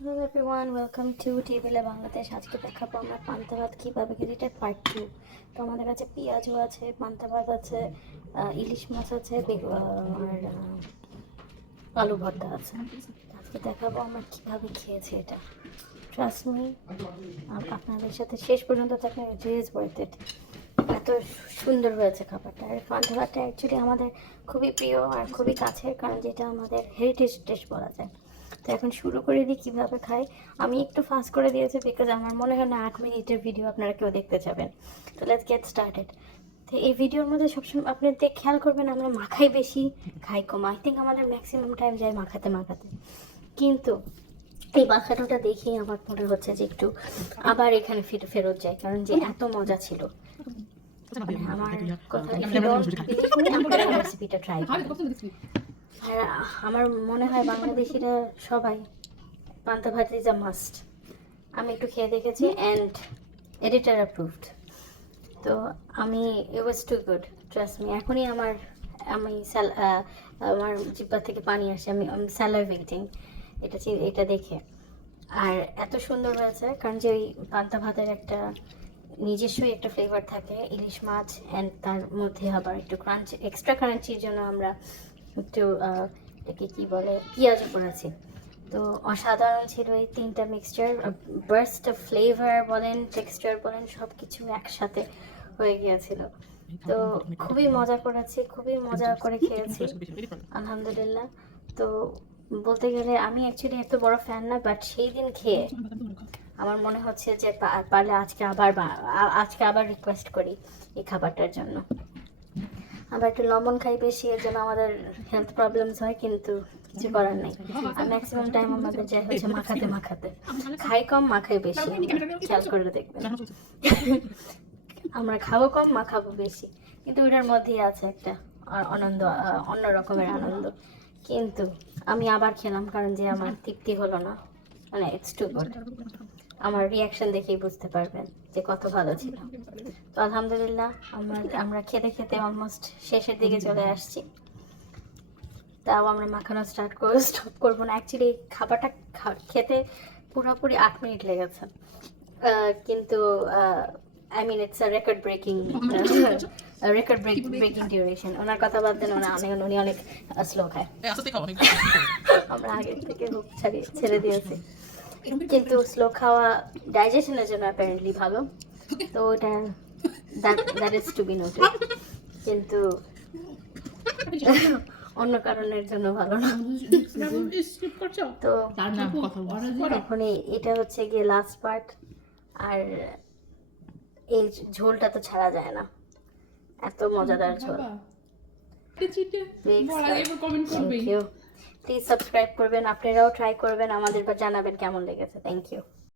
Hello everyone, welcome to টিভিলে বাংলাদেশ। আজকে দেখাবো আমরা পান্তা ভাত কীভাবে খেতে, এটা পার্ট 2। তো আমাদের কাছে পেঁয়াজও আছে, পান্তা ভাত আছে, ইলিশ মাছ আছে, আর আলু ভর্তা আছে। আজকে দেখাবো আমরা কীভাবে খেয়েছি এটা। ট্রাস্ট মি, আপনাদের সাথে শেষ পর্যন্ত থাকলে ইট ইজ ওয়ার্থ ইট। এত সুন্দর হয়েছে খাবারটা। আর পান্তা ভাতটা অ্যাকচুয়ালি আমাদের খুবই প্রিয় আর খুবই কাছের, কারণ যেটা আমাদের হেরিটেজ ডিশ বলা যায়। তো এখন শুরু করে দিই কীভাবে খাই। আমি একটু ফাস্ট করে দিয়েছি বিকজ আমার মনে হয় না 8 মিনিটের ভিডিও আপনারা কেউ দেখতে যাবেন। তো লেটস গেট স্টার্টেড। তো এই ভিডিওর মধ্যে সবসময় আপনি খেয়াল করবেন আমরা মাখাই বেশি, খাই কম। আই থিঙ্ক আমাদের ম্যাক্সিমাম টাইম যায় মাখাতে মাখাতে, কিন্তু এই মাখানোটা দেখেই আমার মনে হচ্ছে যে একটু আবার এখানে ফেরত যায়, কারণ যে এত মজা ছিল। মানে আমার কথা রেসিপিটা ট্রাই করুন। আর আমার মনে হয় বাংলাদেশিরা সবাই পান্তা ভাত ইজ আ মাস্ট। আমি একটু খেয়ে দেখেছি অ্যান্ড এডিটার অ্যাপ্রুভড। তো আমি ইট ওয়াজ টু গুড, ট্রাস্ট মি। এখনই আমার জিহ্বা থেকে পানি আসে। আমি স্যালাইভেটিং এটা দেখে। আর এত সুন্দর হয়েছে, কারণ যে ওই পান্তা ভাতের একটা নিজস্বই একটা ফ্লেভার থাকে, ইলিশ মাছ অ্যান্ড তার মধ্যে আবার একটু ক্রাঞ্চ, এক্সট্রা ক্রাঞ্চির জন্য আমরা একটু এটাকে কী বলে, পেঁয়াজ করেছি। তো অসাধারণ ছিল এই তিনটা মিক্সচার। বার্স্ট অফ ফ্লেভার বলেন, টেক্সচার বলেন, সব কিছু একসাথে হয়ে গিয়েছিল। তো খুবই মজা করেছি, খুবই মজা করে খেয়েছি আলহামদুলিল্লাহ। তো বলতে গেলে আমি অ্যাকচুয়ালি এত বড় ফ্যান না, বাট সেই দিন খেয়ে আমার মনে হচ্ছে যে পারলে আজকে আবার রিকোয়েস্ট করি এই খাবারটার জন্য। আমরা একটু লবণ খাই বেশি, এর জন্য আমাদের হেলথ প্রবলেমস হয়, কিন্তু কিছু করার নেই। আর ম্যাক্সিমাম টাইম আমাদের যাই হচ্ছে মাখাতে মাখাতে, খাই কম মাখাই বেশি, খেয়াল করে দেখবেন। আমরা খাবো কম মাখাবো বেশি, কিন্তু ওইটার মধ্যেই আছে একটা আনন্দ, অন্য রকমের আনন্দ। কিন্তু আমি আবার খেলাম, কারণ যে আমার তৃপ্তি হলো না, মানে ইটস টু গুড। আমার রিয়াকশন দেখেই বুঝতে পারবেন যে কত ভালো ছিল। তো আলহামদুলিল্লাহ আমরা খেতে খেতে অলমোস্ট শেষের দিকে চলে আসছি। তাও আমরা মাখানো স্টপ করবো না। অ্যাকচুয়ালি খাবারটা খেতে পুরোপুরি 8 মিনিট লেগেছে, কিন্তু I mean it's a record breaking duration. ওনার কথা বাদ দেন, উনি অনেক স্লো খায়। আমরা আগের থেকে হুক ছেড়ে দিয়েছি, কিন্তু স্লো খাওয়া ডাইজেশনের জন্য অ্যাপারেন্টলি ভালো। তো ওটা that is to be noted, কিন্তু অন্য কারণের জন্য ভালো না। তো এখন এটা হচ্ছে গিয়ে লাস্ট পার্ট। আর এই ঝোলটা তো ছাড়া যায় না, এত মজাদার ঝোল। প্লিজ সাবস্ক্রাইব করবেন, আপনারাও ট্রাই করবেন, আমাদের জানাবেন কেমন লেগেছে। Thank you.